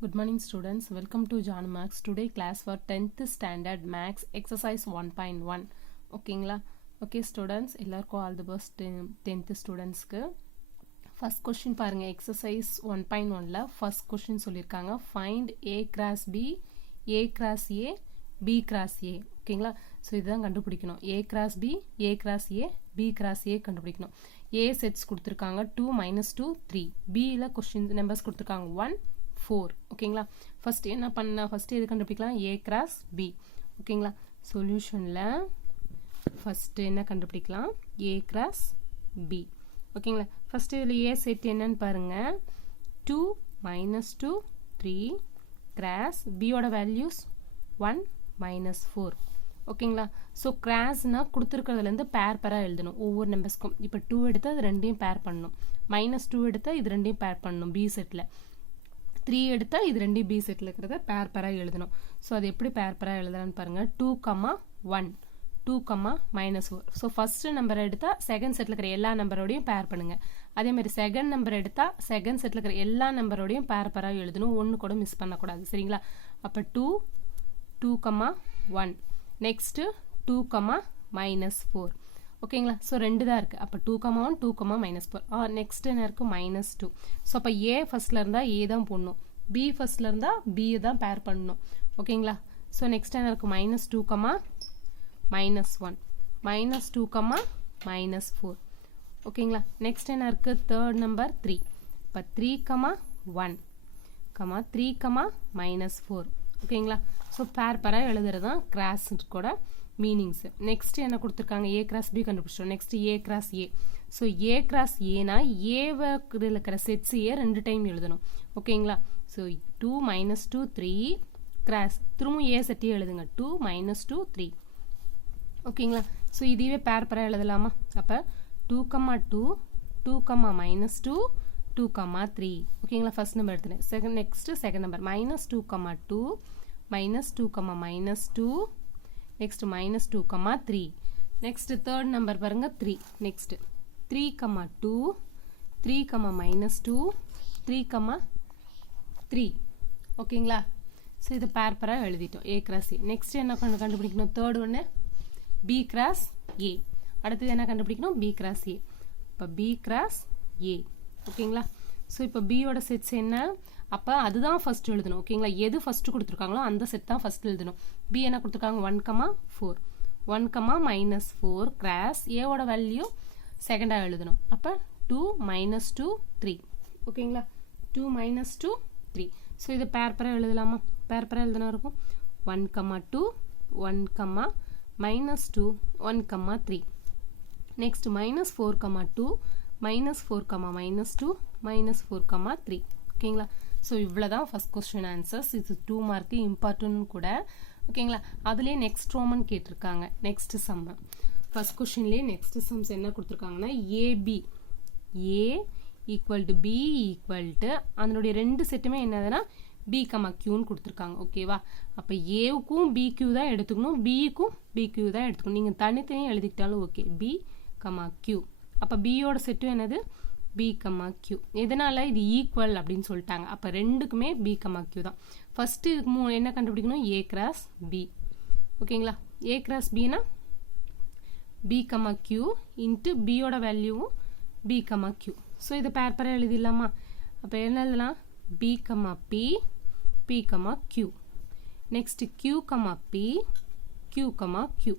Good morning students, welcome to John Max. Today class for 10th standard Max exercise 1.1. ஓகேங்களா? Okay students, எல்லாருக்கும் all the best 10th studentsக்கு. First question பாருங்க, exercise 1.1ல first question சொல்லிருக்காங்க. Find A cross B, A cross A, B cross A. ஓகேங்களா? So இதுதான் கண்டுபிடிக்கணும். A cross B, A cross A, B cross A கண்டுபிடிக்கணும். A sets கொடுத்துருக்காங்க 2, -2, 3. Bல question numbers கொடுத்துருக்காங்க 1, 4. ஓகேங்களா? First என்ன பண்ணா ஃபர்ஸ்ட் எது கண்டுபிடிக்கலாம்? A cross B. ஓகேங்களா? சொல்யூஷன்ல ஃபர்ஸ்ட் என்ன கண்டுபிடிக்கலாம்? A cross B. ஓகேங்களா? ஃபர்ஸ்ட் இதுல A செட் என்னன்னு பாருங்க. 2, -2, 3 cross B ஓட வேல்யூஸ் 1, -4. ஓகேங்களா? ஸோ கிராஸ்னா கொடுத்துருக்கிறதுல இருந்து பேரா எழுதணும் ஒவ்வொரு நம்பர்ஸ்க்கும். இப்போ 2 எடுத்தா இது ரெண்டையும் பேர் பண்ணணும். -2 எடுத்தா இது ரெண்டையும் பேர் பண்ணணும் பி செட்ல. 3 எடுத்தா இது ரெண்டையும் பி செட்ல இருக்கிறத பேரா எழுதணும். ஸோ அது எப்படி பேரா எழுதலாம்னு பாருங்க. 2, 1, 2, -4. ஸோ ஃபர்ஸ்ட் நம்பர் எடுத்தா செகண்ட் செட்ல இருக்கிற எல்லா நம்பரோடையும் பேர் பண்ணுங்க. அதே மாதிரி செகண்ட் நம்பர் எடுத்தா செகண்ட் செட்ல இருக்கிற எல்லா நம்பரோடையும் பேரா எழுதணும். ஒன்று கூட மிஸ் பண்ணக்கூடாது. சரிங்களா? அப்போ 2, 1. நெக்ஸ்ட் 2, -4. ஓகேங்களா? ஸோ ரெண்டு தான் இருக்கு. அப்போ 2, 1, 2, -4. நெக்ஸ்ட் என்ன இருக்கு? -2. ஸோ அப்போ ஏ ஃபர்ஸ்ட்ல இருந்தா ஏ தான் போடணும். பி ஃபர்ஸ்ட்ல இருந்தா பி தான் பேர் பண்ணணும். ஓகேங்களா? ஸோ நெக்ஸ்ட் என்ன இருக்கு? -2, -1, -2, -4. ஓகேங்களா? நெக்ஸ்ட் என்ன இருக்கு? Third number 3. இப்போ 3, 1, 3, -4. ஓகேங்களா? ஸோ பேரா எழுதுறது தான் கிராஸ் கூட மீனிங்ஸ். நெக்ஸ்ட் என்ன கொடுத்துருக்காங்க? A cross B கண்டுபிடிச்சோம். Next A cross A. So A cross Aனா ஏவை இருக்கிற செட்ஸ் ஏ 2 டைம் எழுதணும். ஓகேங்களா? ஸோ 2, -2, 3 கிராஸ் திரும்ப ஏ செட்டே எழுதுங்க. 2, -2, 3. ஓகேங்களா? ஸோ இதுவே பேரா எழுதலாமா? அப்போ 2, 2, 2, -2, 2, 3. ஓகேங்களா? ஃபர்ஸ்ட் நம்பர் எடுத்துனேன். Next second number -2, 2, -2, -2. Next -2, 3. Next third number பாருங்க 3. நெக்ஸ்ட் 3, 2, 3, -2, 3, 3. ஓகேங்களா? ஸோ இது பேரா எழுதிட்டோம். A cross A. நெக்ஸ்ட் என்ன கண்டுபிடிக்கணும்? தேர்ட் ஒன்று B cross A. அடுத்தது என்ன கண்டுபிடிக்கணும்? B cross A. இப்போ B cross A. ஓகேங்களா? ஸோ இப்போ பியோட செட்ஸ் என்ன? அப்போ அதுதான் ஃபர்ஸ்ட் எழுதணும். ஓகேங்களா? எது ஃபர்ஸ்ட் கொடுத்துருக்காங்களோ அந்த செட் தான் ஃபர்ஸ்ட் எழுதணும். பி என்ன கொடுத்துருக்காங்க? 1, 4. 1, -4 கிராஸ் ஏவோட வேல்யூ செகண்டாக எழுதணும். அப்போ 2, -2, 3. ஓகேங்களா? 2, -2, 3. ஸோ இது பேரா எழுதலாமா? பேரா எழுதுனா இருக்கும் 1, 2, 1, -2, 1, 3. நெக்ஸ்ட் -4, 2, -4, -2, -4, 3. ஓகேங்களா? ஸோ இவ்வளோதான் ஃபர்ஸ்ட் கொஸ்டின் ஆன்சர்ஸ். இது 2 மார்க்கு இம்பார்ட்டன்ட் கூட. ஓகேங்களா? அதுலேயே நெக்ஸ்ட் ரோமன் கேட்டிருக்காங்க. நெக்ஸ்ட் சம் ஃபர்ஸ்ட் கொஸ்டின்லேயே நெக்ஸ்ட் சம்ஸ் என்ன கொடுத்துருக்காங்கன்னா AB A equal to B equal to அதனுடைய ரெண்டு செட்டுமே என்னதுன்னா பி, கியூன்னு கொடுத்துருக்காங்க. ஓகேவா? அப்போ ஏவுக்கும் பிக்யூ தான் எடுத்துக்கணும், பிக்கும் பிக்யூ தான் எடுத்துக்கணும். நீங்கள் தனித்தனியாக எழுதிக்கிட்டாலும் ஓகே. B, Q. அப்போ பியோட செட்டும் என்னது? P, Q. எதனால இது ஈக்குவல் அப்படின்னு சொல்லிட்டாங்க. அப்போ ரெண்டுக்குமே பி, கியூ தான். ஃபர்ஸ்ட் இதுக்கு என்ன கண்டுபிடிக்கணும்? A cross B. ஓகேங்களா? A cross Bனா பி, கியூ இன்ட்டு பியோட வேல்யூவும் பி, கியூ. ஸோ இதை பேரா எழுதிடலாமா? அப்போ என்ன எழுதலாம்? P, P, P, Q. Next Q, P, Q, Q.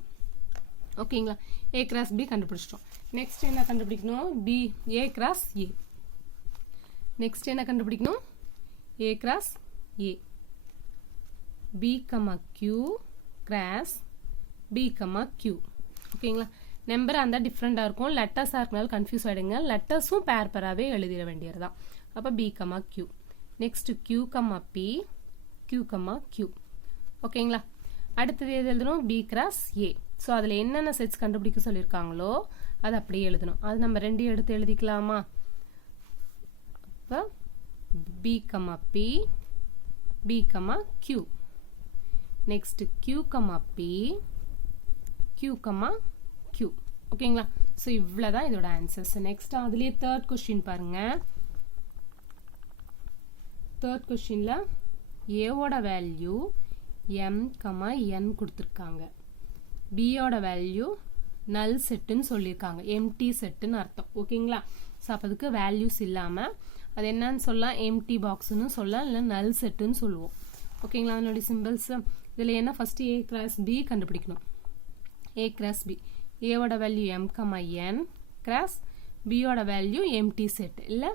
ஓகேங்களா? A cross B கண்டுபிடிச்சிட்டோம். நெக்ஸ்ட் என்ன கண்டுபிடிக்கணும்? A cross A. நெக்ஸ்ட் என்ன கண்டுபிடிக்கணும்? A cross A. B, Q cross B, Q. ஓகேங்களா? நம்பர் அந்த டிஃப்ரெண்டாக இருக்கும். லெட்டர்ஸாக இருக்கனால கன்ஃபியூஸ் ஆகிடுங்க. லெட்டர்ஸும் பேராகவே எழுதிட வேண்டியது தான். அப்போ B, Q. Next Q, P, Q, Q. ஓகேங்களா? அடுத்தது எது எழுதணும்? B cross A. ஸோ அதில் என்னென்ன செட்ஸ் கண்டுபிடிக்க சொல்லியிருக்காங்களோ அது அப்படியே எழுதணும். அது நம்ம ரெண்டையும் எடுத்து எழுதிக்கலாமா? அப்போ B, P, B, Q. Next Q, P, Q, Q. ஓகேங்களா? ஸோ இவ்வளோதான் இதோட ஆன்சர்ஸ். நெக்ஸ்ட் அதுலேயே தேர்ட் கொஸ்டின் பாருங்க. தேர்ட் கொஸ்டினில் ஏவோட வேல்யூ m, n கொடுத்துருக்காங்க. பியோட வேல்யூ நல் செட்டுன்னு சொல்லியிருக்காங்க, எம்டி செட்டுன்னு அர்த்தம். ஓகேங்களா? ஸோ அப்போ அதுக்கு வேல்யூஸ் இல்லாமல் அது என்னன்னு சொல்லலாம், எம்டி பாக்ஸ்ன்னு சொல்லலாம், இல்லை நல் செட்டுன்னு சொல்லுவோம். ஓகேங்களா? அதனுடைய சிம்பிள்ஸ் இதில் என்ன, ஃபஸ்ட்டு ஏ கிராஸ் பி கண்டுபிடிக்கணும். ஏ கிராஸ் பி, ஏவோட வேல்யூ m, n கிராஸ் பியோட வேல்யூ எம்டி செட் இல்லை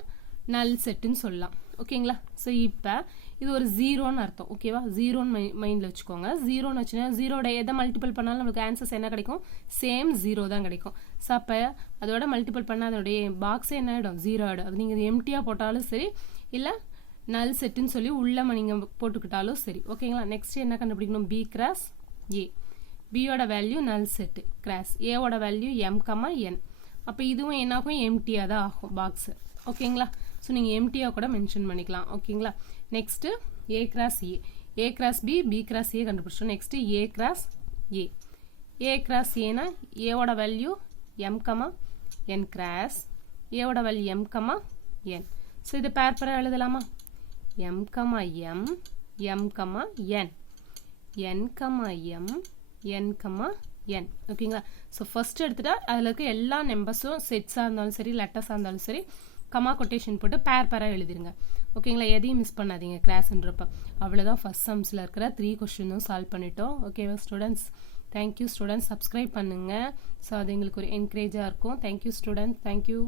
நல் செட்டுன்னு சொல்லலாம். ஓகேங்களா? ஸோ இப்போ இது ஒரு ஜீரோன்னு அர்த்தம். ஓகேவா? ஜீரோன்னு மைண்டில் வச்சுக்கோங்க. ஜீரோன்னு வச்சுன்னா ஜீரோட எதை மல்டிபிள் பண்ணாலும் நமக்கு ஆன்சர்ஸ் என்ன கிடைக்கும், சேம் ஜீரோ தான் கிடைக்கும். ஸோ அப்போ அதோட மல்டிபிள் பண்ணால் அதோடைய பாக்ஸே என்ன ஆகிடும், ஜீரோ ஆகிடும். அது நீங்கள் எம்டியாக போட்டாலும் சரி, இல்லை நல் செட்டுன்னு சொல்லி உள்ள நீங்கள் போட்டுக்கிட்டாலும் சரி. ஓகேங்களா? நெக்ஸ்ட் என்ன கண்டுபிடிக்கணும், பி கிராஸ் ஏ. பியோட வேல்யூ நல் செட்டு கிராஸ் ஏவோட வேல்யூ m, n. அப்போ இதுவும் என்னாகும், எம்டியாக தான் ஆகும் பாக்ஸு. ஓகேங்களா? ஸோ நீங்கள் எம்டியாக கூட மென்ஷன் பண்ணிக்கலாம். ஓகேங்களா? Next A cross A, A cross B, B cross A கண்டுபிடிச்சோம். Next A cross A. A cross ஏனா ஏவோட வேல்யூ m, n கிராஸ் ஏவோட வேல்யூ m, n. ஸோ இதை பேர் எழுதலாமா, m, m, m, n, n, m, n. ஓகேங்களா? So first எடுத்துட்டா அதில் இருக்க எல்லா நம்பர்ஸும் செட்ஸாக இருந்தாலும் சரி, லெட்டர்ஸாக இருந்தாலும் சரி, கமா கொட்டேஷன் போட்டு பேராக எழுதிருங்க. ஓகேங்களா? எதையும் மிஸ் பண்ணாதீங்க கிளாஸ்ன்றப்ப. அவ்வளோதான் ஃபர்ஸ்ட் சம்ஸில் இருக்கிற 3 கொஸ்டினும் சால்வ் பண்ணிட்டோம். ஓகேவா ஸ்டூடெண்ட்ஸ்? Thank you students. சப்ஸ்கிரைப் பண்ணுங்கள். ஸோ அது எங்களுக்கு ஒரு என்கரேஜாக இருக்கும். Thank you students. தேங்க்யூ.